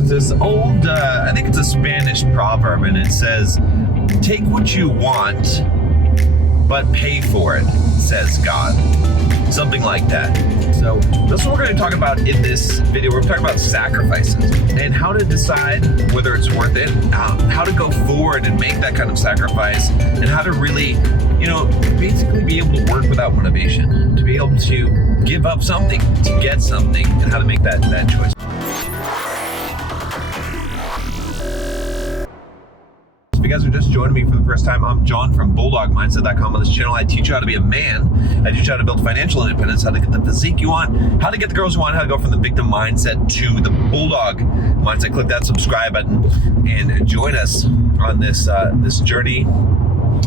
there's this old, I think it's a Spanish proverb, and it says, take what you want, but pay for it, says God. Something like that. So that's what we're going to talk about in this video. We're talking about sacrifices and how to decide whether it's worth it, how to go forward and make that kind of sacrifice, and how to really, basically be able to work without motivation, to be able to give up something to get something, and how to make that choice. If you guys are just joining me for the first time, I'm John from BulldogMindset.com. On this channel, I teach you how to be a man. I teach you how to build financial independence, how to get the physique you want, how to get the girls you want, how to go from the victim mindset to the Bulldog mindset. Click that subscribe button and join us on this journey.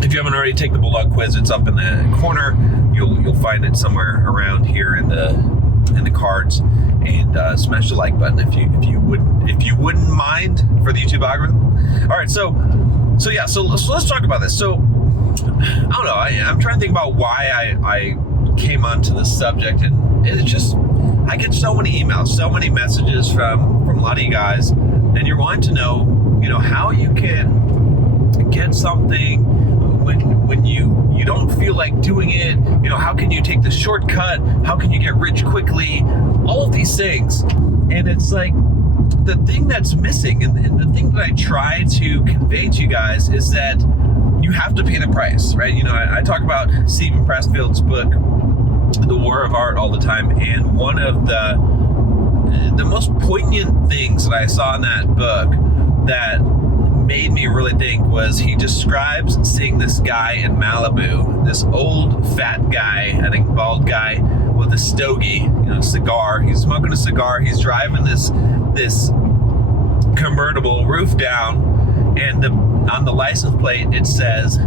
If you haven't already, take the Bulldog quiz. It's up in the corner. You'll find it somewhere around here in the cards. And smash the like button if you wouldn't mind for the YouTube algorithm. All right, so let's talk about this. So I don't know. I'm trying to think about why I came onto this subject, and it's just I get so many emails, so many messages from a lot of you guys, and you're wanting to know how you can get something when you don't feel like doing it. How can you take the shortcut? How can you get rich quickly? All of these things. And it's like the thing that's missing, and the thing that I try to convey to you guys is that you have to pay the price, right? I talk about Stephen Pressfield's book, The War of Art, all the time, and one of the most poignant things that I saw in that book that made me really think was he describes seeing this guy in Malibu, this old fat guy, I think bald guy with a stogie, cigar. He's smoking a cigar. He's driving this convertible, roof down, and on the license plate it says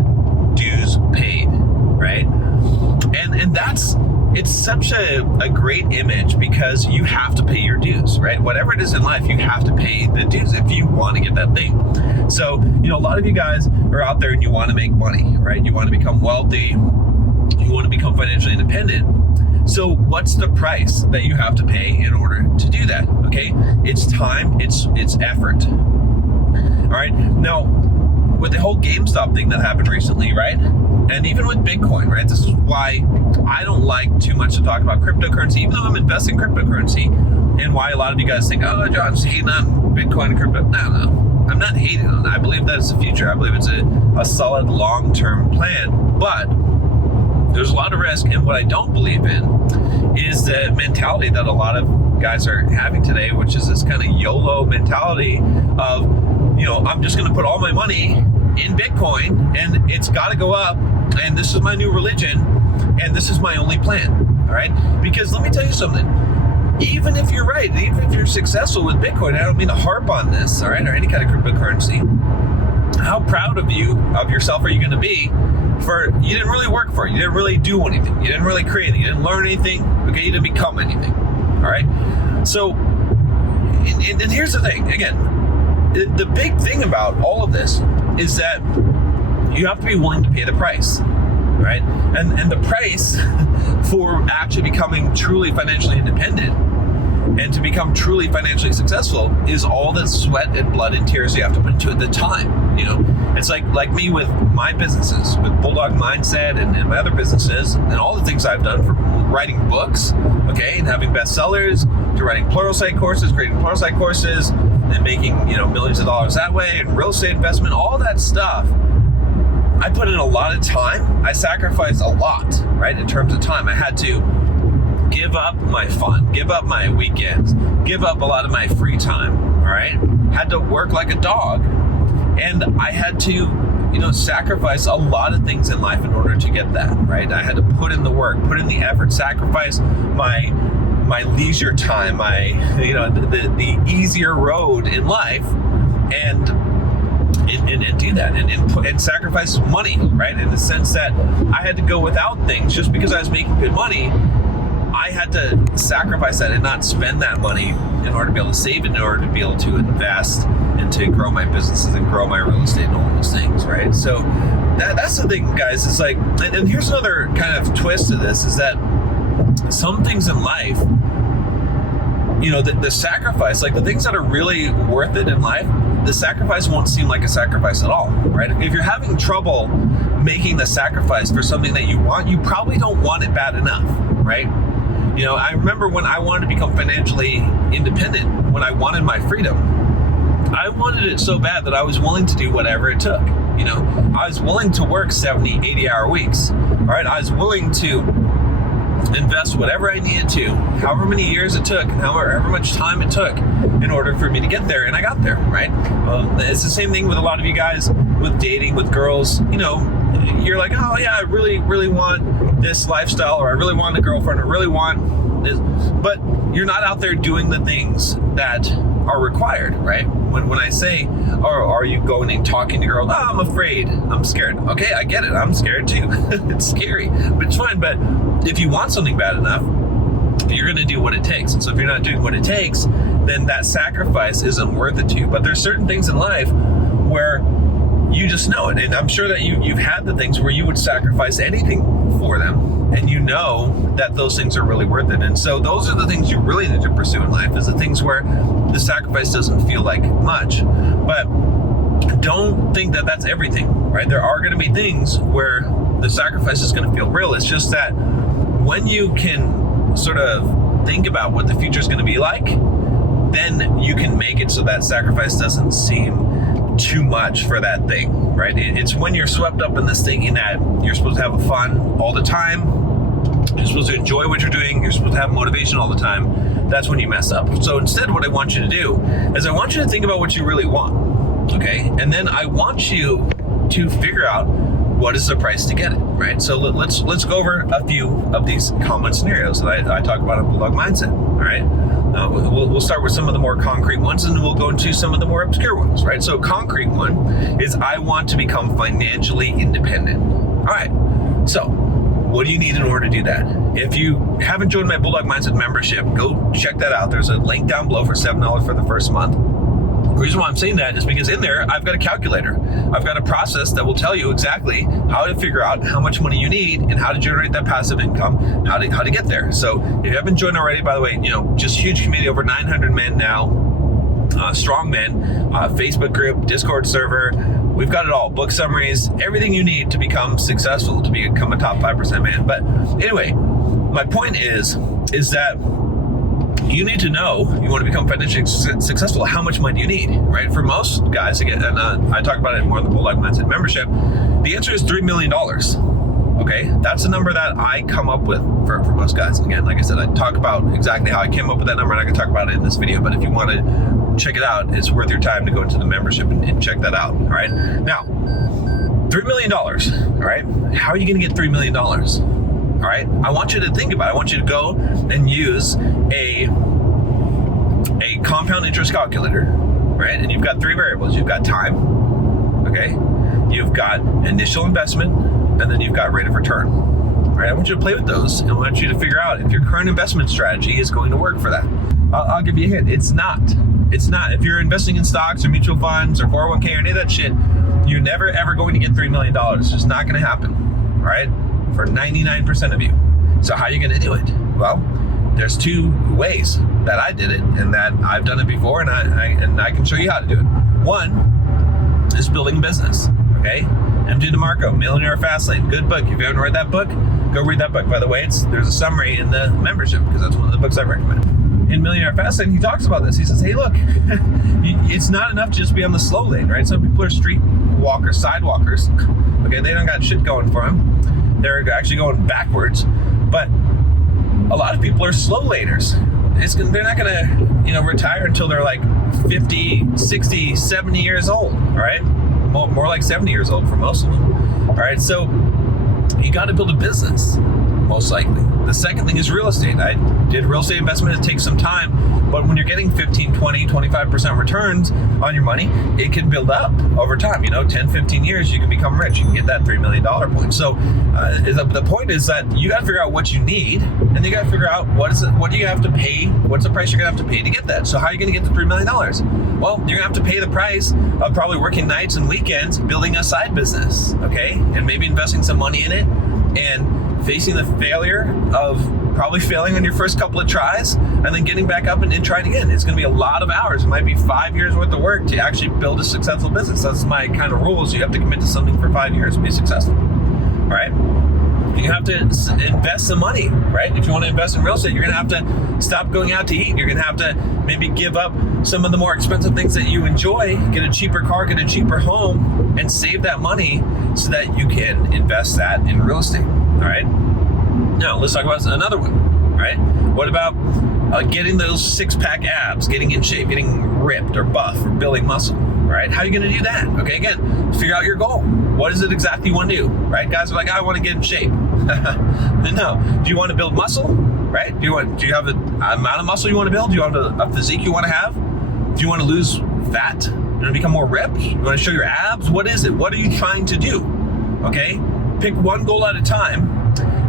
dues paid, right? And it's such a great image, because you have to pay your dues, right? Whatever it is in life, you have to pay the dues if you want to get that thing. So, a lot of you guys are out there and you want to make money, right? You want to become wealthy. You want to become financially independent. So what's the price that you have to pay in order to do that? Okay, it's time, it's effort. All right, now with the whole GameStop thing that happened recently, right? And even with Bitcoin, right? This is why I don't like too much to talk about cryptocurrency, even though I'm investing in cryptocurrency, and why a lot of you guys think, oh, John's hating on Bitcoin and crypto. No, I'm not hating on it. I believe that it's the future. I believe it's a solid long-term plan, but there's a lot of risk. And what I don't believe in is the mentality that a lot of guys are having today, which is this kind of YOLO mentality of, I'm just going to put all my money in Bitcoin and it's got to go up, and this is my new religion and this is my only plan. All right. Because let me tell you something. Even if you're right, even if you're successful with Bitcoin, I don't mean to harp on this, all right, or any kind of cryptocurrency, how proud of yourself are you going to be for you didn't really work for it, you didn't really do anything, you didn't really create anything, you didn't learn anything, okay, you didn't become anything, all right? So, and here's the thing, again, the big thing about all of this is that you have to be willing to pay the price, right? And the price for actually becoming truly financially independent and to become truly financially successful is all the sweat and blood and tears you have to put into it, the time. It's like me with my businesses, with Bulldog Mindset and my other businesses, and all the things I've done, from writing books, okay, and having bestsellers, to writing pluralsight courses, creating pluralsight courses, and making millions of dollars that way, and real estate investment, all that stuff. I put in a lot of time. I sacrificed a lot, right, in terms of time. I had to give up my fun, give up my weekends, give up a lot of my free time, all right? Had to work like a dog. And I had to, sacrifice a lot of things in life in order to get that, right? I had to put in the work, put in the effort, sacrifice my leisure time, the easier road in life, and do that, and sacrifice money, right? In the sense that I had to go without things just because I was making good money. I had to sacrifice that and not spend that money in order to be able to save it, in order to be able to invest and to grow my businesses and grow my real estate and all those things, right? So that's the thing, guys. It's like, and here's another kind of twist to this, is that some things in life the sacrifice, like the things that are really worth it in life, the sacrifice won't seem like a sacrifice at all, right? If you're having trouble making the sacrifice for something that you want, you probably don't want it bad enough, right? I remember when I wanted to become financially independent, when I wanted my freedom, I wanted it so bad that I was willing to do whatever it took. I was willing to work 70, 80-hour weeks, all right? I was willing to invest whatever I needed to, however many years it took, however much time it took in order for me to get there, and I got there, right? It's the same thing with a lot of you guys with dating, with girls. You're like, oh yeah, I really, really want this lifestyle, or I really want a girlfriend, or really want this, but you're not out there doing the things that are required, right? When I say, or are you going and talking to girls? Oh, I'm afraid, I'm scared. Okay, I get it, I'm scared too. It's scary, but it's fine. But if you want something bad enough, you're gonna do what it takes. And so if you're not doing what it takes, then that sacrifice isn't worth it to you. But there's certain things in life where you just know it. And I'm sure that you've had the things where you would sacrifice anything for them, and you know that those things are really worth it. And so those are the things you really need to pursue in life, is the things where the sacrifice doesn't feel like much. But don't think that that's everything, right? There are going to be things where the sacrifice is going to feel real. It's just that when you can sort of think about what the future is going to be like, then you can make it so that sacrifice doesn't seem too much for that thing, right? It's when you're swept up in this thinking that you're supposed to have fun all the time, you're supposed to enjoy what you're doing, you're supposed to have motivation all the time, that's when you mess up. So instead, what I want you to do is I want you to think about what you really want, okay? And then I want you to figure out what is the price to get it, right? So let's go over a few of these common scenarios that I talk about in Bulldog Mindset, all right? We'll start with some of the more concrete ones, and then we'll go into some of the more obscure ones, right? So concrete one is, I want to become financially independent. All right, so what do you need in order to do that? If you haven't joined my Bulldog Mindset membership, go check that out. There's a link down below for $7 for the first month. The reason why I'm saying that is because in there, I've got a calculator. I've got a process that will tell you exactly how to figure out how much money you need and how to generate that passive income, how to get there. So if you haven't joined already, by the way, just huge community, over 900 men now, strong men, Facebook group, Discord server. We've got it all. Book summaries, everything you need to become successful, to become a top 5% man. But anyway, my point is that you need to know, you want to become financially successful, how much money you need, right? For most guys, again, and I talk about it more in the Bulldog Mindset membership, the answer is $3 million. Okay, that's a number that I come up with for most guys. And again, like I said, I talk about exactly how I came up with that number, and I can talk about it in this video. But if you want to check it out, it's worth your time to go into the membership and check that out. All right, now $3 million. All right, how are you going to get $3 million? All right, I want you to think about it. I want you to go and use a compound interest calculator, right? And you've got three variables. You've got time, okay? You've got initial investment, and then you've got rate of return, right? I want you to play with those, and I want you to figure out if your current investment strategy is going to work for that. I'll give you a hint. It's not. It's not. If you're investing in stocks or mutual funds or 401k or any of that shit, you're never ever going to get $3 million. It's just not going to happen, all right? For 99% of you. So how are you going to do it? Well, there's two ways that I did it, and that I've done it before, and I can show you how to do it. One is building a business, okay? MJ DeMarco, Millionaire Fastlane, good book. If you haven't read that book, go read that book. By the way, there's a summary in the membership, because that's one of the books I recommend. In Millionaire Fastlane, he talks about this. He says, hey, look, it's not enough to just be on the slow lane, right? Some people are street walkers, sidewalkers, okay? They don't got shit going for them. They're actually going backwards. But a lot of people are slow laners. They're not going to, retire until they're like 50, 60, 70 years old, all right? More like 70 years old for most of them, all right? So you got to build a business, most likely. The second thing is real estate. I did real estate investment. It takes some time, but when you're getting 15, 20, 25% returns on your money, it can build up over time. 10, 15 years, you can become rich. You can get that $3 million point. So the point is that you got to figure out what you need, and you got to figure out what do you have to pay, what's the price you're going to have to pay to get that. So how are you going to get the $3 million? Well, you're going to have to pay the price of probably working nights and weekends, building a side business, okay? And maybe investing some money in it, and facing the failure of probably failing on your first couple of tries, and then getting back up and trying again. It's going to be a lot of hours. It might be 5 years worth of work to actually build a successful business. That's my kind of rules. You have to commit to something for 5 years to be successful. All right. You have to invest some money, right? If you want to invest in real estate, you're going to have to stop going out to eat. You're going to have to maybe give up some of the more expensive things that you enjoy, get a cheaper car, get a cheaper home, and save that money so that you can invest that in real estate. All right. Now, let's talk about another one, right? What about getting those six-pack abs, getting in shape, getting ripped or buff or building muscle, right? How are you going to do that? Okay, again, figure out your goal. What is it exactly you want to do, right? Guys are like, I want to get in shape. No. Do you want to build muscle, right? Do you have an amount of muscle you want to build? Do you have a physique you want to have? Do you want to lose fat? You want to become more ripped? You want to show your abs? What is it? What are you trying to do? Okay? Pick one goal at a time,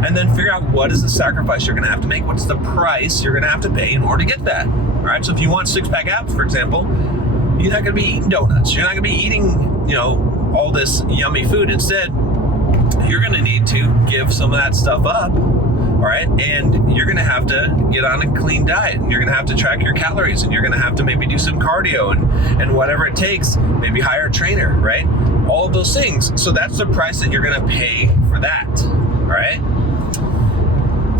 and then figure out what is the sacrifice you're going to have to make. What's the price you're going to have to pay in order to get that? All right. So if you want six-pack abs, for example, you're not going to be eating donuts. You're not going to be eating, all this yummy food. Instead, you're going to need to give some of that stuff up. All right. And you're going to have to get on a clean diet, and you're going to have to track your calories, and you're going to have to maybe do some cardio and whatever it takes, maybe hire a trainer, right? All of those things. So that's the price that you're going to pay for that. All right.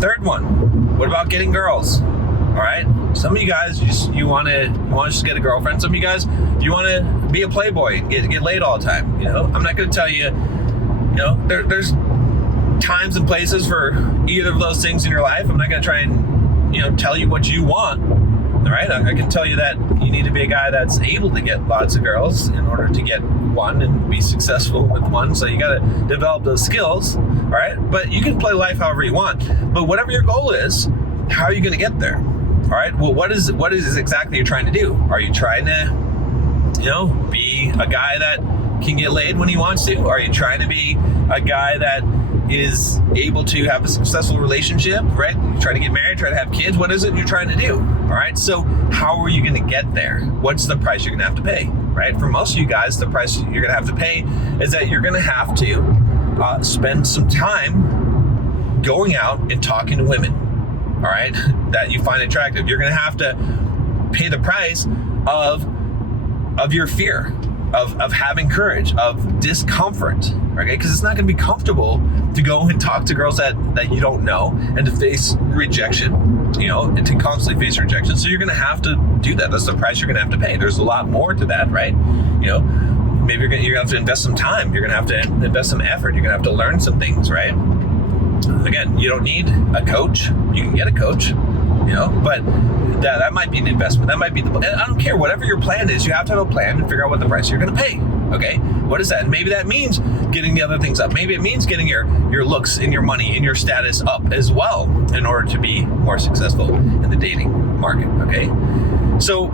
Third one, what about getting girls? All right. Some of you guys, you want to just get a girlfriend. Some of you guys, you want to be a playboy, get laid all the time. I'm not going to tell you, there's times and places for either of those things in your life. I'm not going to try and, tell you what you want. All right. I can tell you that you need to be a guy that's able to get lots of girls in order to get one and be successful with one. So you got to develop those skills. All right. But you can play life however you want. But whatever your goal is, how are you going to get there? All right. Well, what is exactly you're trying to do? Are you trying to, be a guy that can get laid when he wants to? Are you trying to be a guy that is able to have a successful relationship, right? You're trying to get married, trying to have kids. What is it you're trying to do? All right. So how are you going to get there? What's the price you're going to have to pay, right? For most of you guys, the price you're going to have to pay is that you're going to have to spend some time going out and talking to women, all right, that you find attractive. You're going to have to pay the price of your fear, of having courage, of discomfort, okay? Because it's not going to be comfortable to go and talk to girls that you don't know and to face rejection, and to constantly face rejection. So you're going to have to do that. That's the price you're going to have to pay. There's a lot more to that, right? Maybe you're going to have to invest some time. You're going to have to invest some effort. You're going to have to learn some things, right? Again, you don't need a coach. You can get a coach, but that might be an investment. That might be I don't care. Whatever your plan is, you have to have a plan and figure out what the price you're going to pay. Okay. What is that? And maybe that means getting the other things up. Maybe it means getting your looks and your money and your status up as well in order to be more successful in the dating market. Okay. So,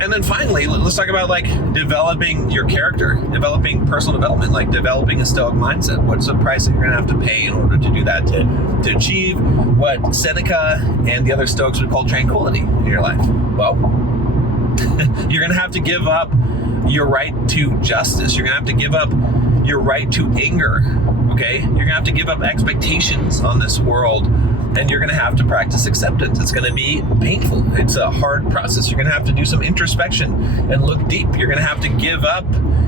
and then finally, let's talk about developing your character, developing personal development, developing a stoic mindset. What's the price that you're going to have to pay in order to do that, to achieve what Seneca and the other Stoics would call tranquility in your life? Well, you're going to have to give up your right to justice. You're going to have to give up your right to anger. Okay? You're going to have to give up expectations on this world, and you're going to have to practice acceptance. It's going to be painful. It's a hard process. You're going to have to do some introspection and look deep. You're going to have to give up,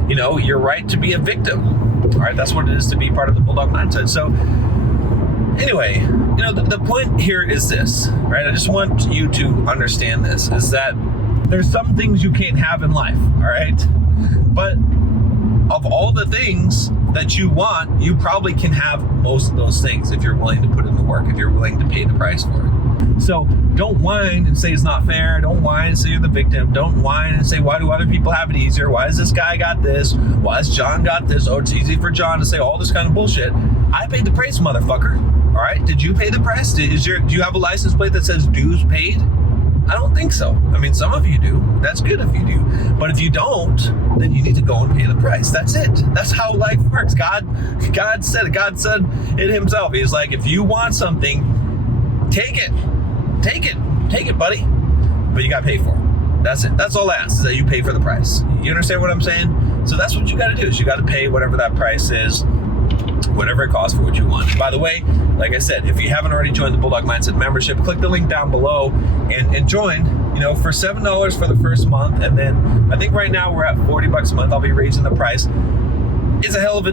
your right to be a victim. All right? That's what it is to be part of the Bulldog mindset. So anyway, the point here is this, right? I just want you to understand this, is that there's some things you can't have in life, all right? But of all the things that you want, you probably can have most of those things if you're willing to put in the work, if you're willing to pay the price for it. So don't whine and say it's not fair. Don't whine and say you're the victim. Don't whine and say, why do other people have it easier? Why has this guy got this? Why has John got this? Oh, it's easy for John to say all this kind of bullshit. I paid the price, motherfucker. All right? Did you pay the price? Do you have a license plate that says dues paid? I don't think so. I mean, some of you do. That's good if you do. But if you don't, then you need to go and pay the price. That's it. That's how life works. God said it. God said it himself. He's like, if you want something, take it. Take it, buddy. But you got to pay for it. That's it. That's all I ask, is that you pay for the price. You understand what I'm saying? So that's what you got to do, is you got to pay whatever that price is whatever it costs for what you want. By the way, like I said, if you haven't already joined the Bulldog Mindset membership, click the link down below and join, for $7 for the first month. And then I think right now we're at $40 a month. I'll be raising the price. It's a hell of a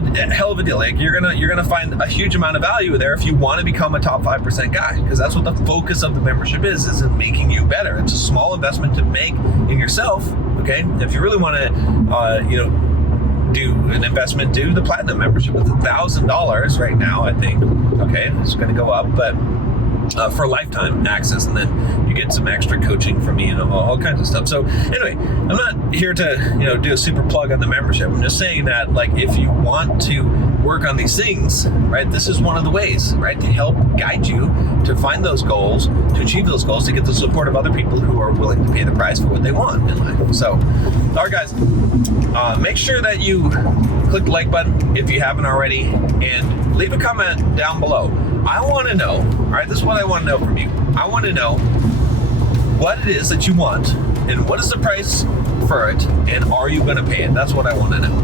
deal. Like you're gonna find a huge amount of value there if you want to become a top 5% guy, because that's what the focus of the membership is in making you better. It's a small investment to make in yourself. Okay, if you really want to, do an investment, do the platinum membership. It's $1,000 right now, I think. Okay, it's going to go up, but for lifetime access, and then you get some extra coaching from me and all kinds of stuff. So anyway, I'm not here to do a super plug on the membership. I'm just saying that, like, if you want to work on these things, right, this is one of the ways, right, to help guide you to find those goals, to achieve those goals, to get the support of other people who are willing to pay the price for what they want in life. So, all right, guys, make sure that you click the like button if you haven't already, and leave a comment down below. I want to know, all right, this is what I want to know from you. I want to know what it is that you want, and what is the price for it, and are you going to pay it? That's what I want to know.